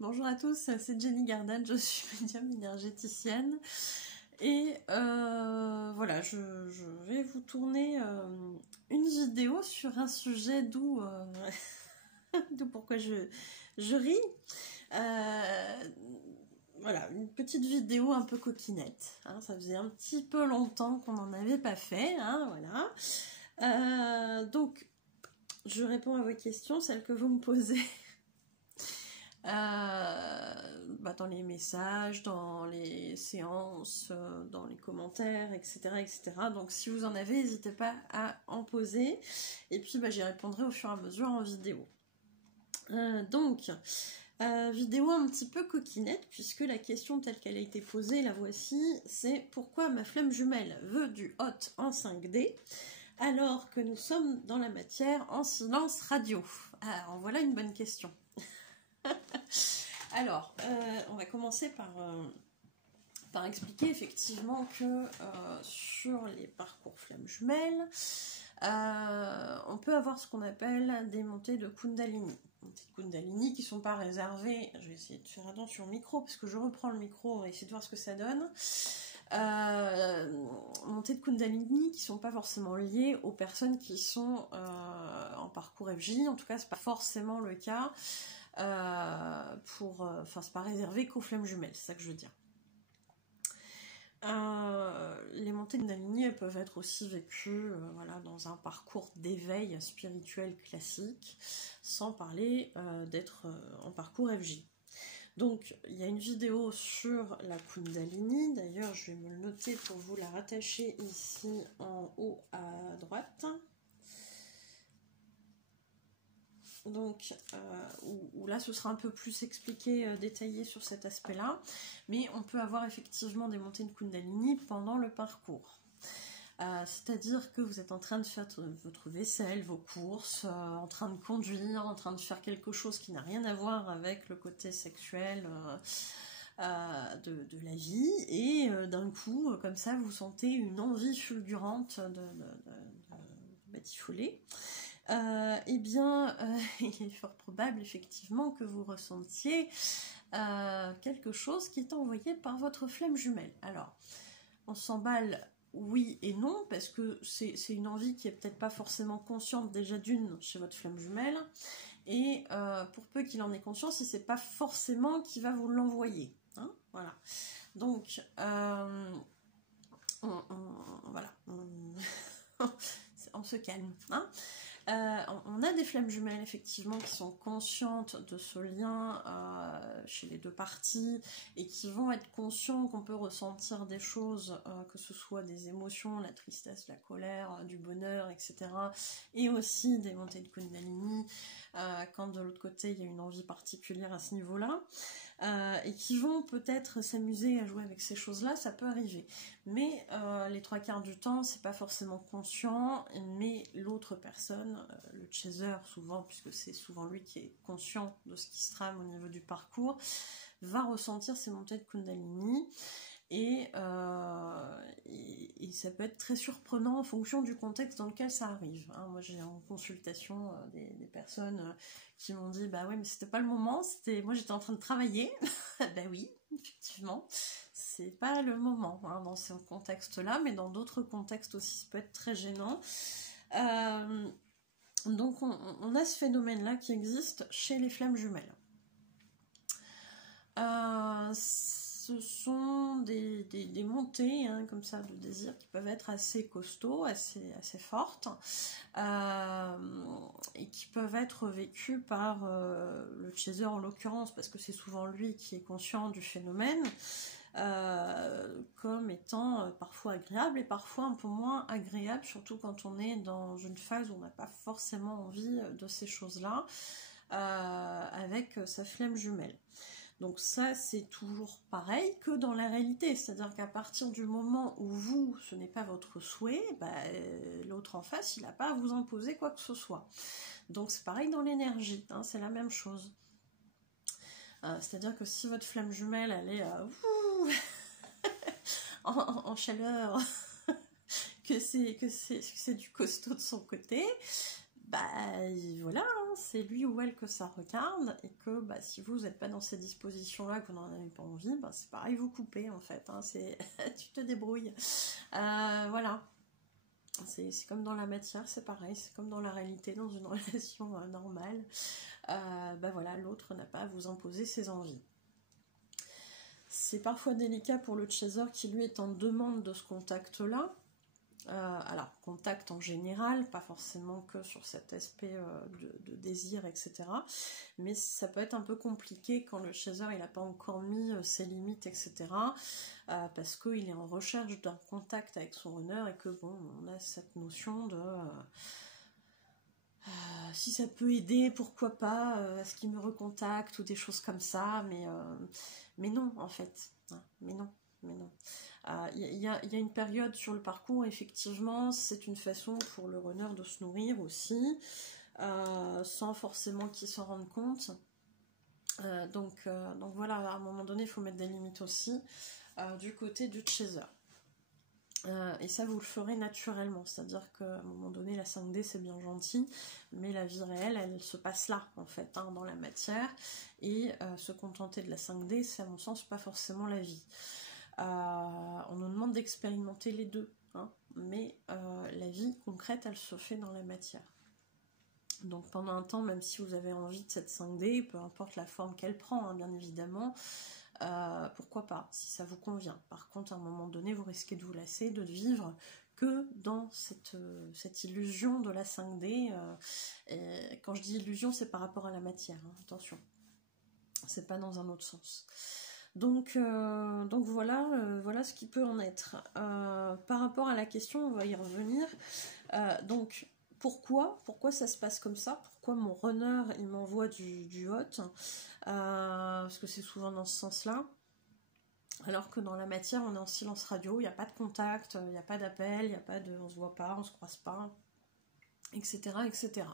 Bonjour à tous, c'est Jenny Garden, je suis médium énergéticienne et voilà, je vais vous tourner une vidéo sur un sujet d'où pourquoi je ris. Voilà, une petite vidéo un peu coquinette, hein, ça faisait un petit peu longtemps qu'on n'en avait pas fait, hein, voilà. Donc, je réponds à vos questions, celles que vous me posez. Dans les messages, dans les séances, dans les commentaires, etc., etc. Donc si vous en avez, n'hésitez pas à en poser. Et puis j'y répondrai au fur et à mesure en vidéo. Vidéo un petit peu coquinette, puisque la question telle qu'elle a été posée, la voici, c'est pourquoi ma flamme jumelle veut du hot en 5D alors que nous sommes dans la matière en silence radio. Alors voilà une bonne question. Alors, on va commencer par expliquer effectivement que sur les parcours flammes jumelles, on peut avoir ce qu'on appelle des montées de Kundalini. Montées de Kundalini qui ne sont pas réservées, je vais essayer de faire attention au micro, parce que je reprends le micro, on va essayer de voir ce que ça donne. Montées de Kundalini qui ne sont pas forcément liées aux personnes qui sont en parcours FJ, en tout cas c'est pas forcément le cas. C'est pas réservé qu'aux flammes jumelles, c'est ça que je veux dire. Les montées de Kundalini, elles peuvent être aussi vécues dans un parcours d'éveil spirituel classique, sans parler d'être en parcours FJ. Donc, il y a une vidéo sur la Kundalini, d'ailleurs je vais me le noter pour vous la rattacher ici en haut à droite. Donc, où là ce sera un peu plus expliqué, détaillé sur cet aspect-là, mais on peut avoir effectivement des montées de Kundalini pendant le parcours. C'est-à-dire que vous êtes en train de faire votre vaisselle, vos courses, en train de conduire, en train de faire quelque chose qui n'a rien à voir avec le côté sexuel de la vie, et d'un coup, comme ça, vous sentez une envie fulgurante de batifoler. Il est fort probable effectivement que vous ressentiez quelque chose qui est envoyé par votre flamme jumelle. Alors, on s'emballe oui et non, parce que c'est une envie qui est peut-être pas forcément consciente déjà d'une chez votre flamme jumelle, et pour peu qu'il en ait conscience, c'est pas forcément qu'il va vous l'envoyer. Hein, voilà. Donc, voilà. On se calme. Hein. On a des flammes jumelles effectivement qui sont conscientes de ce lien chez les deux parties et qui vont être conscients qu'on peut ressentir des choses, que ce soit des émotions, la tristesse, la colère, du bonheur, etc. Et aussi des montées de Kundalini quand de l'autre côté il y a une envie particulière à ce niveau-là. Et qui vont peut-être s'amuser à jouer avec ces choses-là, ça peut arriver. Mais les 3/4 du temps, c'est pas forcément conscient, mais l'autre personne, le chaser souvent, puisque c'est souvent lui qui est conscient de ce qui se trame au niveau du parcours, va ressentir ces montées de Kundalini. Et ça peut être très surprenant en fonction du contexte dans lequel ça arrive. Hein. Moi j'ai en consultation des personnes qui m'ont dit bah ouais mais c'était pas le moment, moi j'étais en train de travailler. Bah oui, effectivement, c'est pas le moment dans ce contexte-là, mais dans d'autres contextes aussi ça peut être très gênant. Donc on a ce phénomène-là qui existe chez les flammes jumelles. Ce sont des montées comme ça de désir qui peuvent être assez costauds, assez fortes, et qui peuvent être vécues par le chaser en l'occurrence, parce que c'est souvent lui qui est conscient du phénomène, comme étant parfois agréable et parfois un peu moins agréable, surtout quand on est dans une phase où on n'a pas forcément envie de ces choses-là, avec sa flamme jumelle. Donc ça, c'est toujours pareil que dans la réalité, c'est-à-dire qu'à partir du moment où vous, ce n'est pas votre souhait, l'autre en face, il n'a pas à vous imposer quoi que ce soit. Donc c'est pareil dans l'énergie, c'est la même chose. C'est-à-dire que si votre flamme jumelle, elle est en chaleur, que c'est du costaud de son côté, voilà, hein, c'est lui ou elle que ça regarde, et que si vous n'êtes pas dans ces dispositions-là, que vous n'en avez pas envie, c'est pareil, vous coupez en fait, hein, tu te débrouilles. Voilà. C'est comme dans la matière, c'est pareil, c'est comme dans la réalité, dans une relation normale. Voilà, l'autre n'a pas à vous imposer ses envies. C'est parfois délicat pour le chaser qui lui est en demande de ce contact-là. Alors, contact en général, pas forcément que sur cet aspect de désir, etc. Mais ça peut être un peu compliqué quand le chaser il n'a pas encore mis ses limites, etc. Parce qu'il est en recherche d'un contact avec son runner et que bon, on a cette notion de si ça peut aider, pourquoi pas, à ce qu'il me recontacte ou des choses comme ça, mais non en fait, hein, mais non. Il y a une période sur le parcours, effectivement, c'est une façon pour le runner de se nourrir aussi, sans forcément qu'il s'en rende compte. Donc voilà, à un moment donné, il faut mettre des limites aussi du côté du chaser. Et ça, vous le ferez naturellement, c'est-à-dire qu'à un moment donné, la 5D, c'est bien gentil, mais la vie réelle, elle se passe là, en fait, hein, dans la matière, et se contenter de la 5D, c'est à mon sens pas forcément la vie. On nous demande d'expérimenter les deux, hein, mais la vie concrète, elle se fait dans la matière. Donc pendant un temps, même si vous avez envie de cette 5D, peu importe la forme qu'elle prend, hein, bien évidemment, pourquoi pas, si ça vous convient. Par contre, à un moment donné, vous risquez de vous lasser, de vivre que dans cette illusion de la 5D. Et quand je dis illusion, c'est par rapport à la matière, hein, attention. C'est pas dans un autre sens. Donc voilà ce qui peut en être. Par rapport à la question, on va y revenir. Donc pourquoi ça se passe comme ça? Pourquoi mon runner il m'envoie du hot? Parce que c'est souvent dans ce sens-là. Alors que dans la matière, on est en silence radio, il n'y a pas de contact, il n'y a pas d'appel, il n'y a pas de on se voit pas, on se croise pas, etc. etc.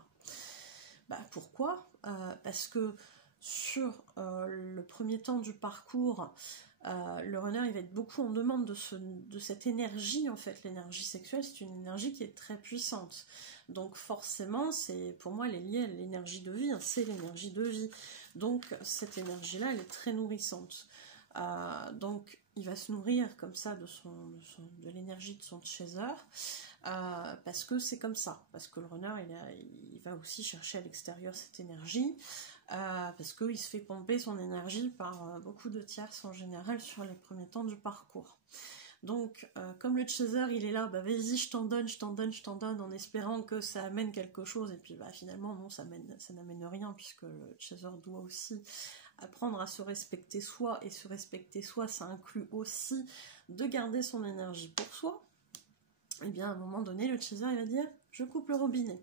Pourquoi? Parce que sur le premier temps du parcours, le runner il va être beaucoup en demande de cette énergie, en fait. L'énergie sexuelle, c'est une énergie qui est très puissante. Donc forcément, pour moi, elle est liée à l'énergie de vie, hein, c'est l'énergie de vie. Donc cette énergie-là, elle est très nourrissante. Donc il va se nourrir comme ça de l'énergie de son chaser, parce que c'est comme ça, parce que le runner il va aussi chercher à l'extérieur cette énergie, parce qu'il se fait pomper son énergie par beaucoup de tierces en général sur les premiers temps du parcours. Donc comme le chaser il est là, vas-y je t'en donne en espérant que ça amène quelque chose, et puis finalement non, ça n'amène rien, puisque le chaser doit aussi apprendre à se respecter soi, et se respecter soi, ça inclut aussi de garder son énergie pour soi. Et bien à un moment donné, le chaser il va dire je coupe le robinet,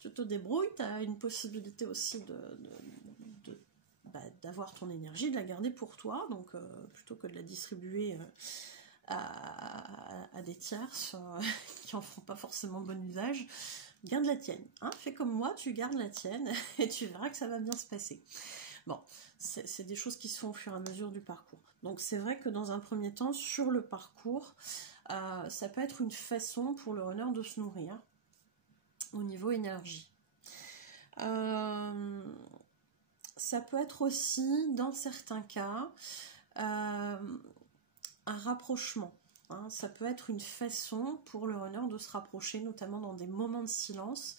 tu te débrouilles, tu as une possibilité aussi d'avoir ton énergie, de la garder pour toi, donc plutôt que de la distribuer à des tierces qui en feront pas forcément bon usage, garde la tienne, hein, fais comme moi, tu gardes la tienne et tu verras que ça va bien se passer. Bon, c'est des choses qui se font au fur et à mesure du parcours. Donc c'est vrai que dans un premier temps, sur le parcours, ça peut être une façon pour le runner de se nourrir au niveau énergie. Ça peut être aussi, dans certains cas, un rapprochement. Hein. Ça peut être une façon pour le runner de se rapprocher, notamment dans des moments de silence.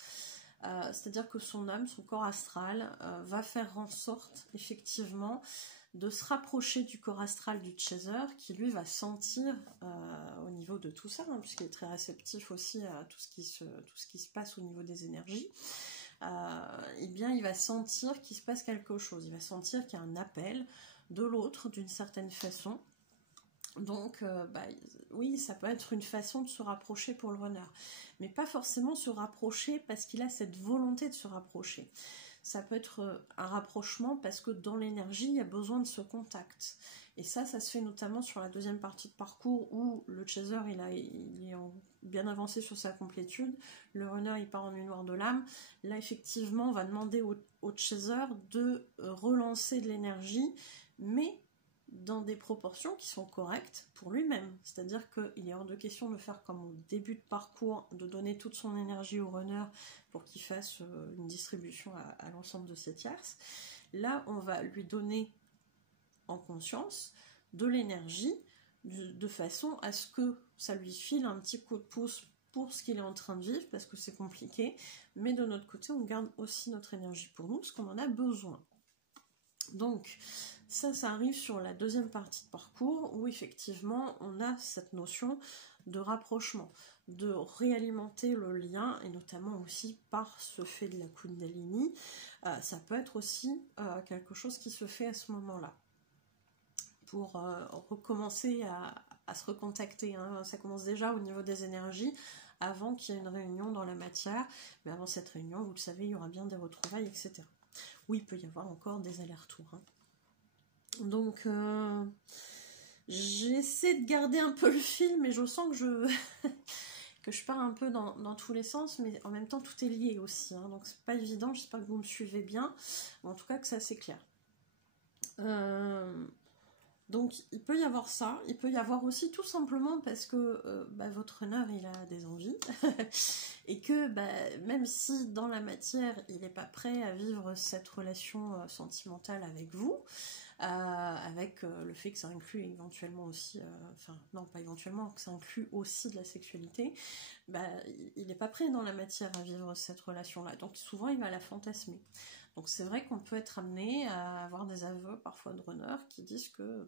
C'est-à-dire que son âme, son corps astral, va faire en sorte, effectivement, de se rapprocher du corps astral du chaser, qui lui va sentir, au niveau de tout ça, hein, puisqu'il est très réceptif aussi à tout ce qui se passe au niveau des énergies, eh bien il va sentir qu'il se passe quelque chose, il va sentir qu'il y a un appel de l'autre d'une certaine façon. Donc oui, ça peut être une façon de se rapprocher pour le runner, mais pas forcément se rapprocher parce qu'il a cette volonté de se rapprocher. Ça peut être un rapprochement parce que dans l'énergie il y a besoin de ce contact, et ça se fait notamment sur la deuxième partie de parcours où le chaser il est bien avancé sur sa complétude, le runner il part en nuit noire de l'âme. Là effectivement on va demander au chaser de relancer de l'énergie, mais dans des proportions qui sont correctes pour lui-même. C'est-à-dire qu'il est hors de question de faire comme au début de parcours, de donner toute son énergie au runner pour qu'il fasse une distribution à l'ensemble de ses tierces. Là, on va lui donner en conscience de l'énergie de façon à ce que ça lui file un petit coup de pouce pour ce qu'il est en train de vivre, parce que c'est compliqué, mais de notre côté, on garde aussi notre énergie pour nous, parce qu'on en a besoin. Donc, ça arrive sur la deuxième partie de parcours, où effectivement, on a cette notion de rapprochement, de réalimenter le lien, et notamment aussi par ce fait de la Kundalini. Ça peut être aussi quelque chose qui se fait à ce moment-là, pour recommencer à se recontacter. Hein. Ça commence déjà au niveau des énergies, avant qu'il y ait une réunion dans la matière, mais avant cette réunion, vous le savez, il y aura bien des retrouvailles, etc. Oui, il peut y avoir encore des allers-retours. Hein. Donc, j'essaie de garder un peu le fil, mais je sens que que je pars un peu dans tous les sens, mais en même temps, tout est lié aussi. Hein, donc, c'est pas évident, j'espère que vous me suivez bien, mais en tout cas, que ça, c'est clair. Donc il peut y avoir ça, il peut y avoir aussi tout simplement parce que votre runner il a des envies et que même si dans la matière il n'est pas prêt à vivre cette relation sentimentale avec vous, avec le fait que ça inclut éventuellement aussi, enfin non pas éventuellement, que ça inclut aussi de la sexualité, il n'est pas prêt dans la matière à vivre cette relation-là, donc souvent il va la fantasmer. Donc c'est vrai qu'on peut être amené à avoir des aveux parfois de runners qui disent que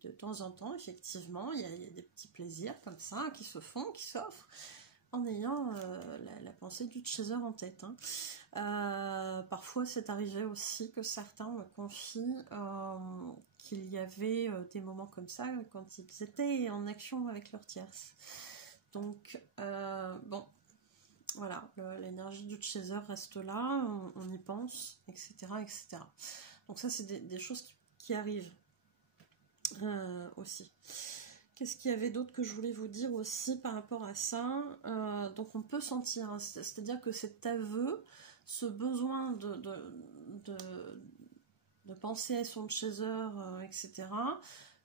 de temps en temps, effectivement, il y a des petits plaisirs comme ça qui se font, qui s'offrent, en ayant la pensée du chaser en tête. Hein. Parfois c'est arrivé aussi que certains me confient qu'il y avait des moments comme ça quand ils étaient en action avec leur tierce. Donc bon... Voilà, l'énergie du chaser reste là, on y pense, etc. etc. Donc ça, c'est des choses qui arrivent aussi. Qu'est-ce qu'il y avait d'autre que je voulais vous dire aussi par rapport à ça? Donc on peut sentir, hein, c'est-à-dire que cet aveu, ce besoin de penser à son chaser, etc.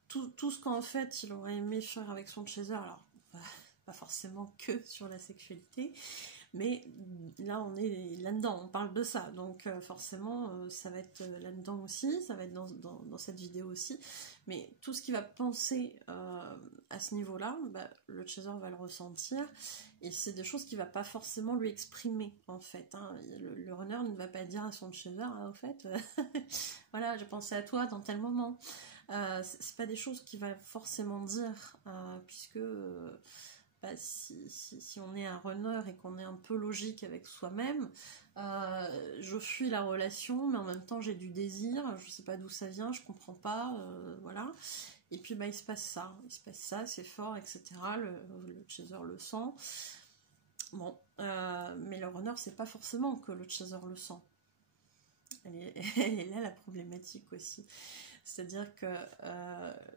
Tout ce qu'en fait il aurait aimé faire avec son chaser, alors pas forcément que sur la sexualité, mais là on est là-dedans, on parle de ça, donc forcément ça va être là-dedans aussi, ça va être dans cette vidéo aussi, mais tout ce qui va penser à ce niveau-là, le chaser va le ressentir, et c'est des choses qu'il va pas forcément lui exprimer en fait. Hein. Le runner ne va pas dire à son chaser, au fait, voilà, j'ai pensé à toi dans tel moment. C'est pas des choses qu'il va forcément dire, puisque si on est un runner et qu'on est un peu logique avec soi-même, je fuis la relation, mais en même temps j'ai du désir, je sais pas d'où ça vient, je comprends pas, voilà. Et puis il se passe ça, c'est fort, etc. Le chaser le sent. Bon, mais le runner, c'est pas forcément que le chaser le sent. Elle est là la problématique aussi. C'est-à-dire que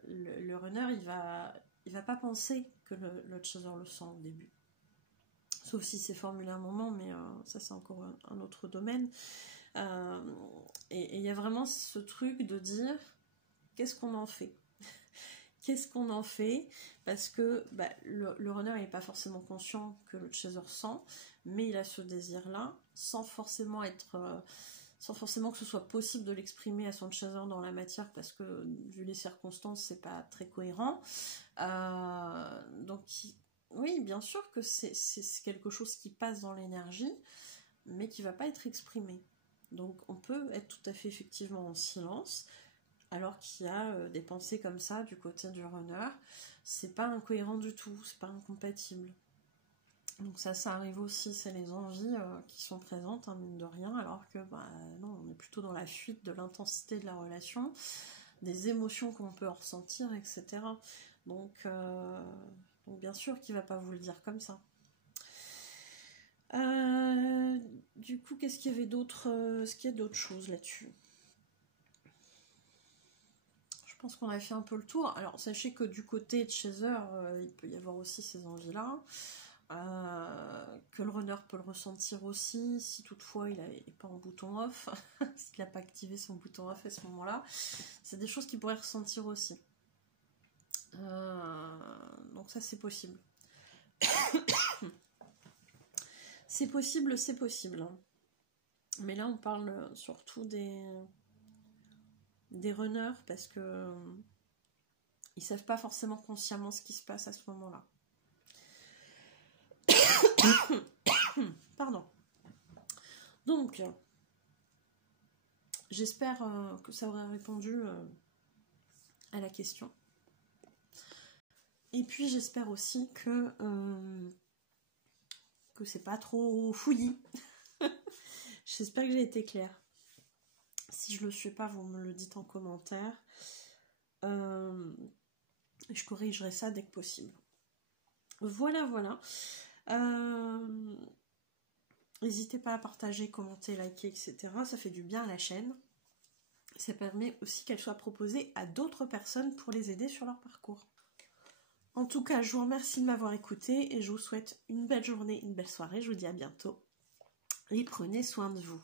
le runner, il va pas penser que le chaser le sent au début. Sauf si c'est formulé à un moment, mais ça c'est encore un autre domaine. Et il y a vraiment ce truc de dire, qu'est-ce qu'on en fait? Qu'est-ce qu'on en fait? Parce que le runner n'est pas forcément conscient que le chaser sent, mais il a ce désir-là, sans forcément que ce soit possible de l'exprimer à son chaser dans la matière, parce que vu les circonstances, c'est pas très cohérent. Donc oui, bien sûr que c'est quelque chose qui passe dans l'énergie, mais qui va pas être exprimé. Donc on peut être tout à fait effectivement en silence, alors qu'il y a des pensées comme ça du côté du runner. C'est pas incohérent du tout, c'est pas incompatible. Donc ça arrive aussi, c'est les envies qui sont présentes, hein, mine de rien, alors que non, on est plutôt dans la fuite de l'intensité de la relation, des émotions qu'on peut ressentir, etc. Donc bien sûr qu'il va pas vous le dire comme ça. Du coup, qu'est-ce qu'il y avait d'autre? Est-ce qu'il y a d'autres choses là-dessus? Je pense qu'on a fait un peu le tour. Alors sachez que du côté de chaser, il peut y avoir aussi ces envies-là. Que le runner peut le ressentir aussi, si toutefois il n'est pas en bouton off, s'il n'a pas activé son bouton off à ce moment-là. C'est des choses qu'ils pourraient ressentir aussi. Donc ça, c'est possible. C'est possible, c'est possible. Mais là, on parle surtout des runners parce que ils savent pas forcément consciemment ce qui se passe à ce moment-là. Pardon. Donc, j'espère que ça aurait répondu à la question. Et puis, j'espère aussi que c'est pas trop fouillis. J'espère que j'ai été claire. Si je le suis pas, vous me le dites en commentaire. Je corrigerai ça dès que possible. Voilà, voilà. N'hésitez pas à partager, commenter, liker, etc. Ça fait du bien à la chaîne. Ça permet aussi qu'elle soit proposée à d'autres personnes pour les aider sur leur parcours. En tout cas, je vous remercie de m'avoir écouté et je vous souhaite une belle journée, une belle soirée. Je vous dis à bientôt et prenez soin de vous.